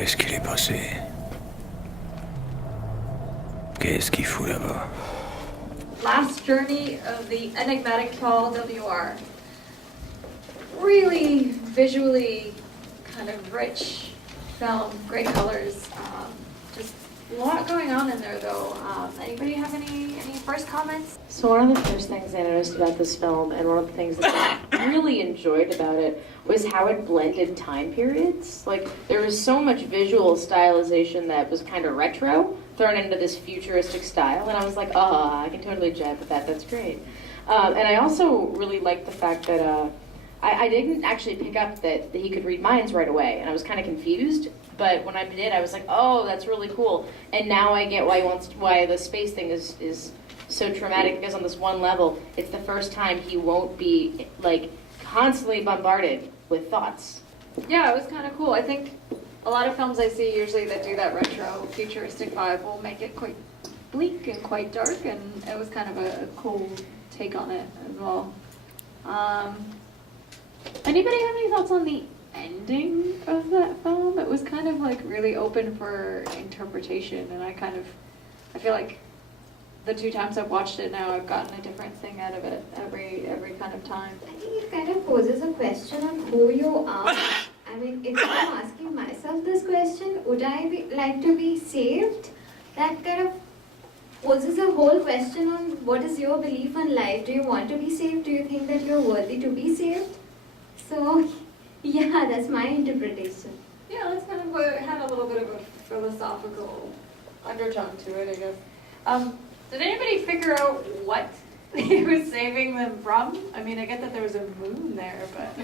est-ce qu'il est passé? Qu'est-ce qu'il fout là-bas? Last journey of the enigmatic tall WR. Really visually kind of rich film, great colors. Just a lot going on in there though. Anybody have any first comments? So one of the first things I noticed about this film, and one of the things that I really enjoyed about it, was how it blended time periods. Like, there was so much visual stylization that was kind of retro, thrown into this futuristic style, and I was like, I can totally jive with that, that's great. And I also really liked the fact that I didn't actually pick up that he could read minds right away, and I was kind of confused, but when I did, I was like, oh, that's really cool. And now I get why the space thing is so traumatic, because on this one level, it's the first time he won't be, like, constantly bombarded with thoughts. Yeah, it was kind of cool. I think a lot of films I see usually that do that retro futuristic vibe will make it quite bleak and quite dark, and it was kind of a cool take on it as well. Anybody have any thoughts on the ending of that film? It was kind of like really open for interpretation, and I feel like the 2 times I've watched it now, I've gotten a different thing out of it every kind of time. I think it kind of poses a question on who you are. I mean, if I'm asking myself this question, would I like to be saved? That kind of poses a whole question on what is your belief on life. Do you want to be saved? Do you think that you're worthy to be saved? So, yeah, that's my interpretation. Yeah, that's kind of had a little bit of a philosophical undertone to it, I guess. Did anybody figure out what he was saving them from? I mean, I get that there was a moon there, but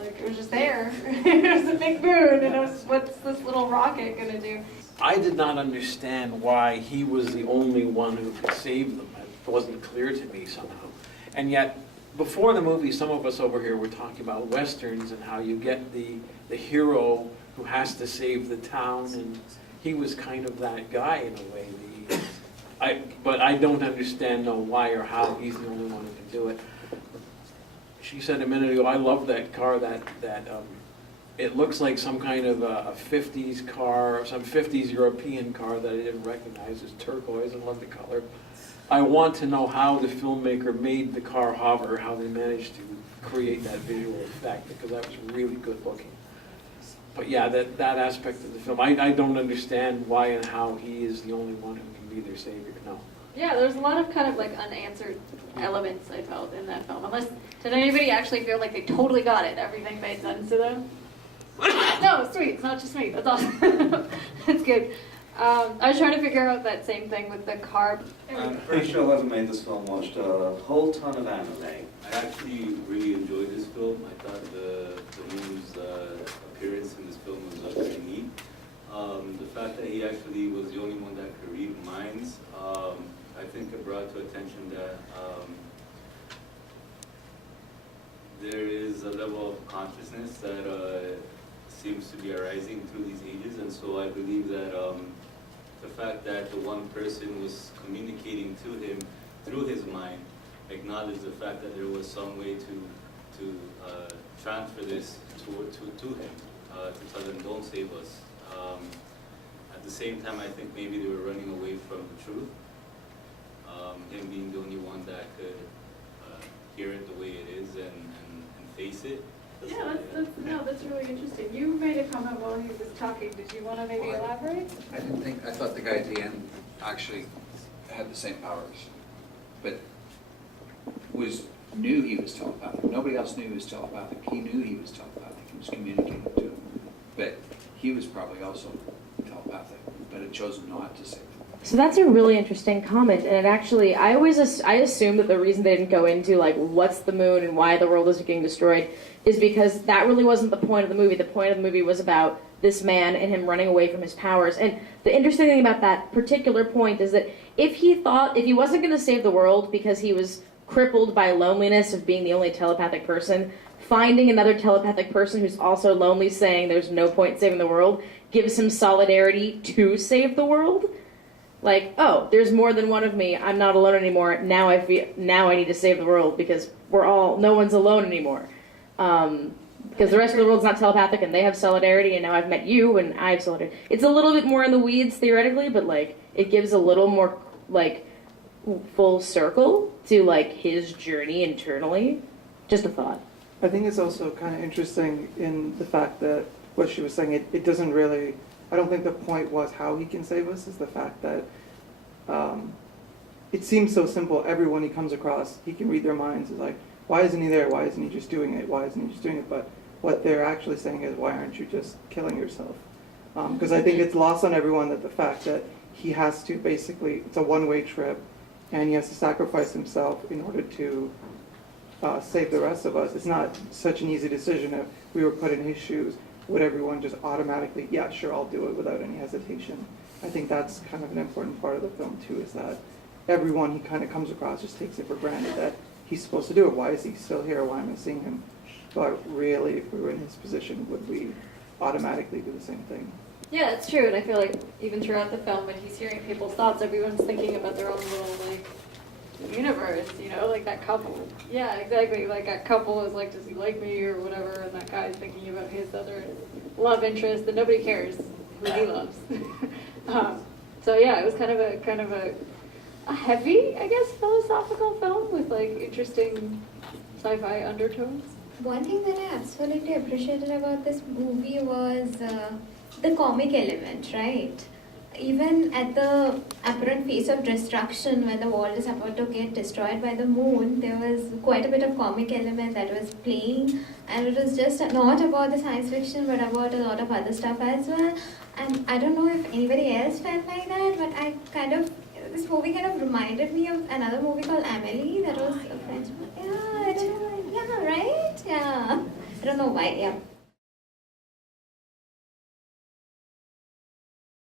like it was just there. It was a big moon, and it was, what's this little rocket gonna do? I did not understand why he was the only one who could save them. It wasn't clear to me somehow. And yet, before the movie, some of us over here were talking about Westerns and how you get the hero who has to save the town, and he was kind of that guy in a way. But I don't understand why or how he's the only one who can do it. She said a minute ago, I love that car, that it looks like some kind of a 50s car, some 50s European car that I didn't recognize. It's turquoise, I love the color. I want to know how the filmmaker made the car hover, how they managed to create that visual effect, because that was really good looking. But yeah, that aspect of the film, I don't understand why and how he is the only one who can be their savior, no. Yeah, there's a lot of kind of like unanswered elements I felt in that film. Did anybody actually feel like they totally got it? Everything made sense to them? No, sweet, it's not just me, that's awesome. That's good. I was trying to figure out that same thing with the car. I'm pretty sure whoever made this film watched a whole ton of anime. I actually really enjoyed this film. I thought the moon's appearance in this film was very neat. The fact that he actually was the only one that could read minds, I think it brought to attention that there is a level of consciousness that seems to be arising through these ages, and so I believe that the fact that the one person was communicating to him through his mind acknowledged the fact that there was some way to transfer this to him, to tell him, don't save us. At the same time, I think maybe they were running away from the truth, him being the only one that could hear it the way it is and face it. Yeah, that's really interesting. You made a comment while he was talking. Did you want to maybe elaborate? I thought the guy at the end actually had the same powers, but knew he was telepathic. Nobody else knew he was telepathic. He knew he was telepathic. He was communicating to him. But he was probably also telepathic, but had chosen not to say that. So that's a really interesting comment, and it actually, I assumed that the reason they didn't go into, like, what's the moon and why the world is getting destroyed is because that really wasn't the point of the movie. The point of the movie was about this man and him running away from his powers. And the interesting thing about that particular point is that if he wasn't going to save the world because he was crippled by loneliness of being the only telepathic person, finding another telepathic person who's also lonely saying there's no point in saving the world gives him solidarity to save the world. Like, oh, there's more than one of me. I'm not alone anymore. Now I need to save the world because no one's alone anymore. because the rest of the world's not telepathic and they have solidarity, and now I've met you and I have solidarity. It's a little bit more in the weeds theoretically, but like it gives a little more like full circle to like his journey internally. Just a thought. I think it's also kind of interesting in the fact that what she was saying, it doesn't really, I don't think the point was how he can save us, is the fact that it seems so simple. Everyone he comes across, he can read their minds. Is like, why isn't he there? Why isn't he just doing it? Why isn't he just doing it? But what they're actually saying is, why aren't you just killing yourself? Because I think it's lost on everyone that the fact that he has to basically, it's a one-way trip, and he has to sacrifice himself in order to save the rest of us. It's not such an easy decision. If we were put in his shoes, would everyone just automatically, yeah, sure, I'll do it without any hesitation? I think that's kind of an important part of the film too, is that everyone he kind of comes across just takes it for granted that he's supposed to do it. Why is he still here? Why am I seeing him? But really, if we were in his position, would we automatically do the same thing? Yeah, it's true, and I feel like even throughout the film, when he's hearing people's thoughts, everyone's thinking about their own little, like, universe, you know, like that couple. Yeah, exactly, like that couple is like, does he like me or whatever, and that guy's thinking about his other love interest, and nobody cares who he loves. So yeah, it was kind of a heavy, I guess, philosophical film with like interesting sci-fi undertones. One thing that I absolutely appreciated about this movie was the comic element, right? Even at the apparent face of destruction, when the world is about to get destroyed by the moon, there was quite a bit of comic element that was playing, and it was just not about the science fiction, but about a lot of other stuff as well. And I don't know if anybody else felt like that, but this movie kind of reminded me of another movie called Amélie, that was a French movie. Yeah, I don't know. Yeah, right? Yeah. I don't know why, yeah.